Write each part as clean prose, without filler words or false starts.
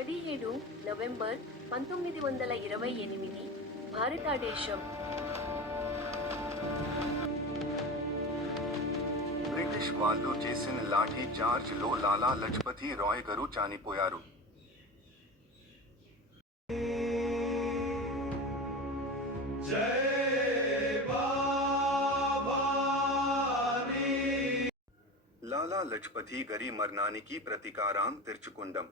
17 November 1928 భారతదేశం. British వాళ్ళు చేసిన లాఠీ చార్జ్ లో లాలా లజపతి రాయ్ గారు చనిపోయారు. లాలా లజపతి గారి మరణానికి ప్రతీకారం తీర్చుకుందాం.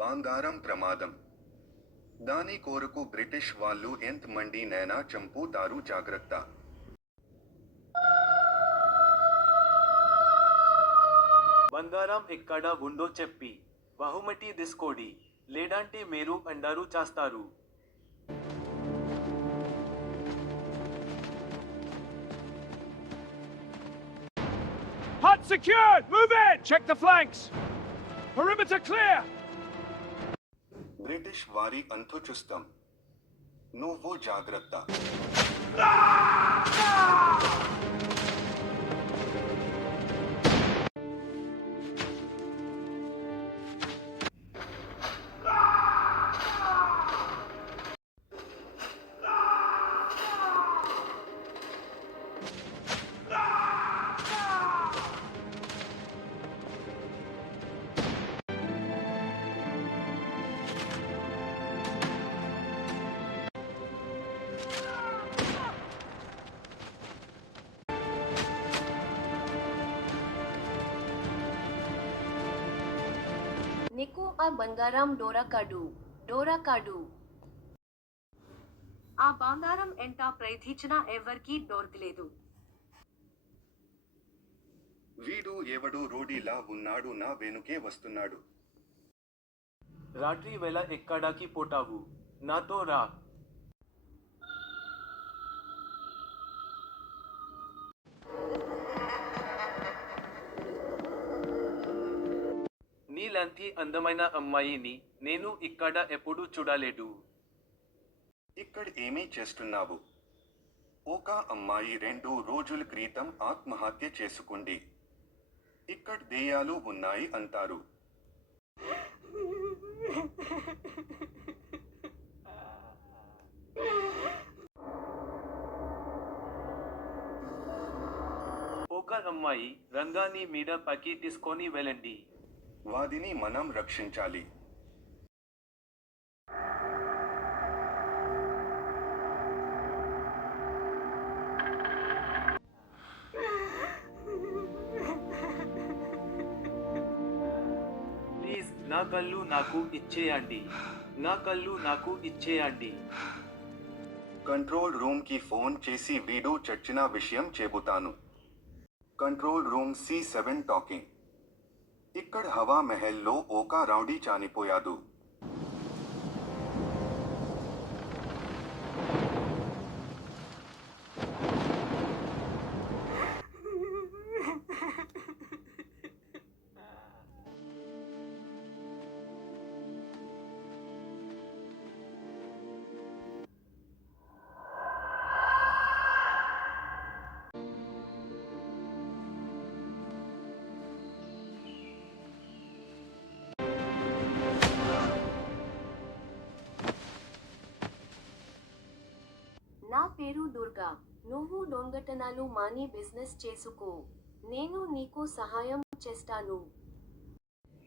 బంగారం ప్రమాదం. దాని కొరకు బ్రిటిష్ వాళ్ళు ఎంత మంది నైనా చంపుతారు, జాగ్రత్త. బంగారం ఎక్కడ ఉందో చెప్పి బహుమతి తీసుకోండి, లేదంటే మీరు అందరూ చేస్తారు. Hut secured! Move in! Check the flanks! Perimeter clear! British వారి అంతు చూస్తాం, నువ్వు జాగ్రత్త. నీకు ఆ బంగారం డోరా కాడు. ఆ బంగారం ఎంత ప్రయత్నించినా ఎవరికీ దొరకలేదు. వీడు ఎవడు రోడిలా ఉన్నాడు, నా వెనుకే వస్తున్నాడు. రాత్రి వేళ ఎక్కడికి పోతావు? నాతో రా. నీలాంటి అందమైన అమ్మాయిని నేను ఇక్కడ ఎప్పుడు చూడలేదు. ఇక్కడ ఏమీ చేస్తున్నావు? ఒక అమ్మాయి 2 రోజుల క్రితం ఆత్మహత్య చేసుకుంది. ఇక్కడ దెయ్యాలు ఉన్నాయి అంటారు. ఒక అమ్మాయి రంగాన్ని మీద పైకి తీసుకొని వెళ్ళండి. వాదిని మనం రక్షించాలి. ప్లీజ్ నా కళ్ళు నాకు ఇచ్చేయండి. కంట్రోల్ రూమ్ కి ఫోన్ చేసి వీడు చచ్చిన విషయం చెబుతాను. Control room C7 talking. ఇక్కడ హవా మహల్లో ఒక రౌడీ చనిపోయాడు. నా పేరు దుర్గా. నువ్వు దొంగతనాలు మాని బిజినెస్ చేసుకో. నేను నీకు సహాయం చేస్తాను.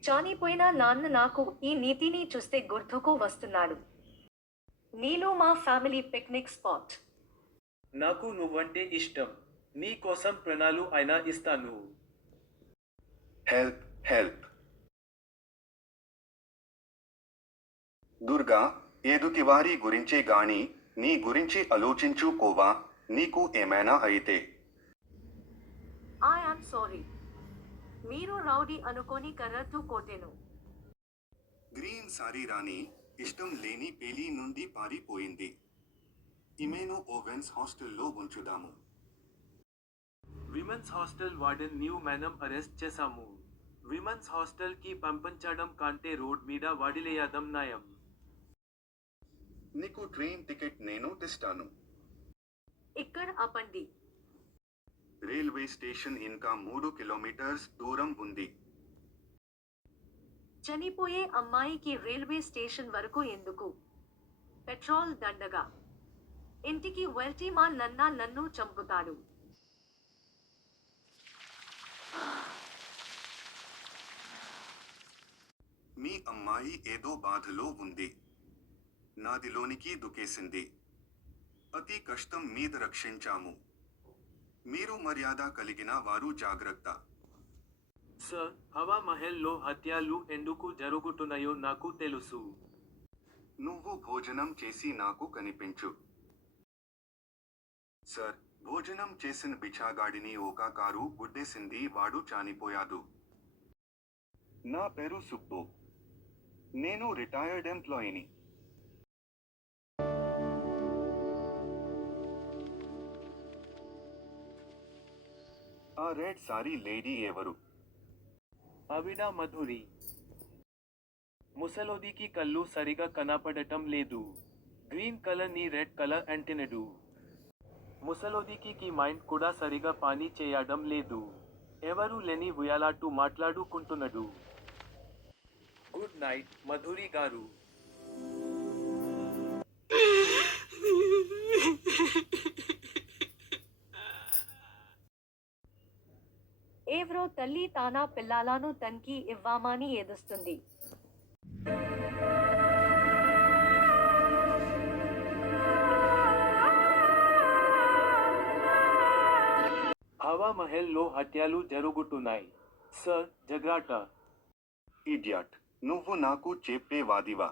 చనిపోయిన నాన్న నాకు ఈ నీతిని చూస్తే గుర్తుకు వస్తున్నాడు. నీలో మా ఫ్యామిలీ పిక్నిక్ స్పాట్. నాకు నువ్వంటే ఇష్టం. నీ కోసం ప్రాణాలు అయినా ఇస్తాను. హెల్ప్. దుర్గా, ఎదుటివారి గురించే గాని నీ గురించి ఆలోచించుకోవా? నీకు ఏమైనా అయితే ఐ యామ్ సారీ. మీరు రౌడీ అనుకొని కర్రతో కొట్టెను. గ్రీన్ సారీ రాణి ఇష్టం లేని పెళ్లి నుండి పారిపోయింది. ఈమెను ఓవెన్స్ హాస్టల్లో ఉంచుదాము. విమెన్స్ హాస్టల్ వార్డెన్ న్యూ మేనం అరెస్ట్ చేశాము. విమెన్స్ హాస్టల్ కి పంపించడం కంటే రోడ్ మీద వదిలేయడం నయం. నీకు ట్రైన్ టికెట్ నేను తెస్తాను. ఇక్కడ ఆపండి. రైల్వే స్టేషన్ ఇంకా 3 కిలోమీటర్స్ దూరం ఉంది. చనిపోయే అమ్మాయికి రైల్వే స్టేషన్ వరకు ఎందుకు? పెట్రోల్ దండగా. ఇంటికి వెళ్తే మా నాన్న నన్ను చంపుతాడు. మీ అమ్మాయి ఏదో బాధలో ఉంది. నదిలోనికి దుకేసింది. అతి కష్టం మీద రక్షించాము. మీరు మర్యాద కలిగిన వారు జాగ్రత్త. సార్, హవా మహల్లో హత్యలు ఎందుకు జరుగుతున్నాయో నాకు తెలుసు. నువ్వు భోజనం చేసి నాకు కనిపించు. సార్, భోజనం చేసిన బిచాగాడిని ఒక కారు గుద్దేసింది. వాడు చనిపోయాడు. నా పేరు సుబ్బు. నేను రిటైర్డ్ ఎంప్లాయీని. ఆ రెడ్ సారీ లేడీ ఎవరు? ఆవిడ మధురి. ముసలోదికి కళ్ళు సరిగా కనపడటం లేదు. గ్రీన్ కలర్ ని రెడ్ కలర్ అంటున్నాడు. ముసలోదికి మైండ్ కూడా సరిగా పని చేయడం లేదు. ఎవరు లేని ఉయ్యాలాట్టు మాట్లాడుకుంటున్నాడు. గుడ్ నైట్ మధురి గారు. ఎవరో తల్లి తానా పిల్లలను తనకి ఇవ్వమని ఏడుస్తుంది. హవా మహల్లో హత్యలు జరుగుతున్నాయి. సార్, జాగ్రత్త. ఇడియట్, నువ్వు నాకు చెప్పేవాదివా?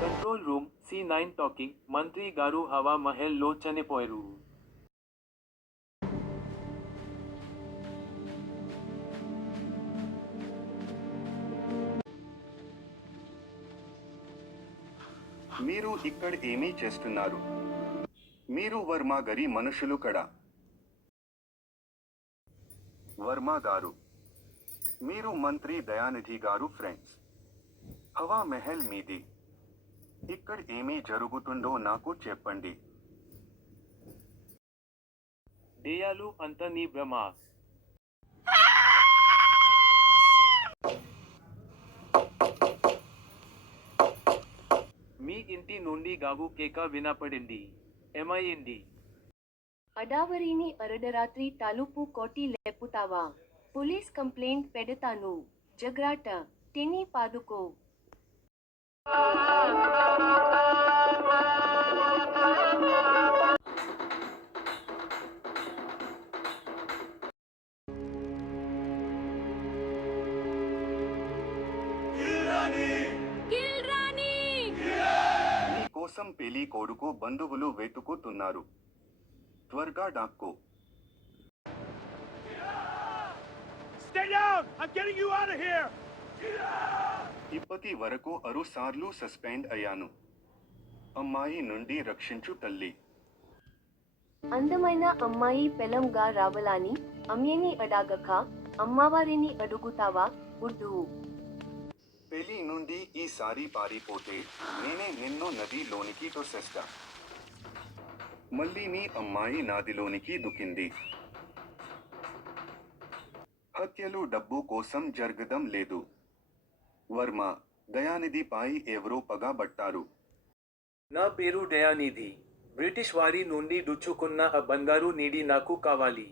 Control room C9 talking. మంత్రి గారు హవా మహల్లో చనిపోయారు. మీరు ఇక్కడ ఏమీ చేస్తున్నారు? మీరు వర్మ గారి మనుషులు కదా? వర్మ గారు, మీరు మంత్రి దయానిధి గారు ఫ్రెండ్స్. హవా మహల్ మీది. ఇక్కడ ఏమీ జరుగుతుందో నాకు చెప్పండి. దెయ్యాలు అంతా నీ భ్రమ. మీ ఇంటి నుండి గావు కేక వినపడింది. ఏమైంది? అడావరిని అర్ధరాత్రి తలుపు కొట్టి లేపుతావా? పోలీస్ కంప్లైంట్ పెడతాను. జాగ్రత్త. తిని పాదుకో. నీ కోసం పెళ్లి కొడుకు బంధువులు వెతుకుతున్నారు. త్వరగా డాక్కో. Stay down! I'm getting you out of here! ఇప్పటి వరకు 6 సార్లు సస్పెండ్ అయ్యాను. అమ్మాయి నుండి రక్షించు తల్లి. అందమైన అమ్మాయి పెళ్ళంగా రావాలని అమ్మని అడగక అమ్మవారిని అడుగుతావా? ఉడ్డు. పెళ్లి నుండి ఈసారి పారిపోతే నేనే నిన్ను నదిలోనికి తోసేస్తా. మళ్ళీ నీ అమ్మాయి నదిలోనికి దుకింది. హత్యలు డబ్బు కోసం జరగడం లేదు. వర్మ, దయానిధిపై ఎవరో పగబట్టారు. నా పేరు దయానిధి. బ్రిటిష్ వారి నుండి దుచ్చుకున్న ఆ బంగారు నిధి నాకు కావాలి.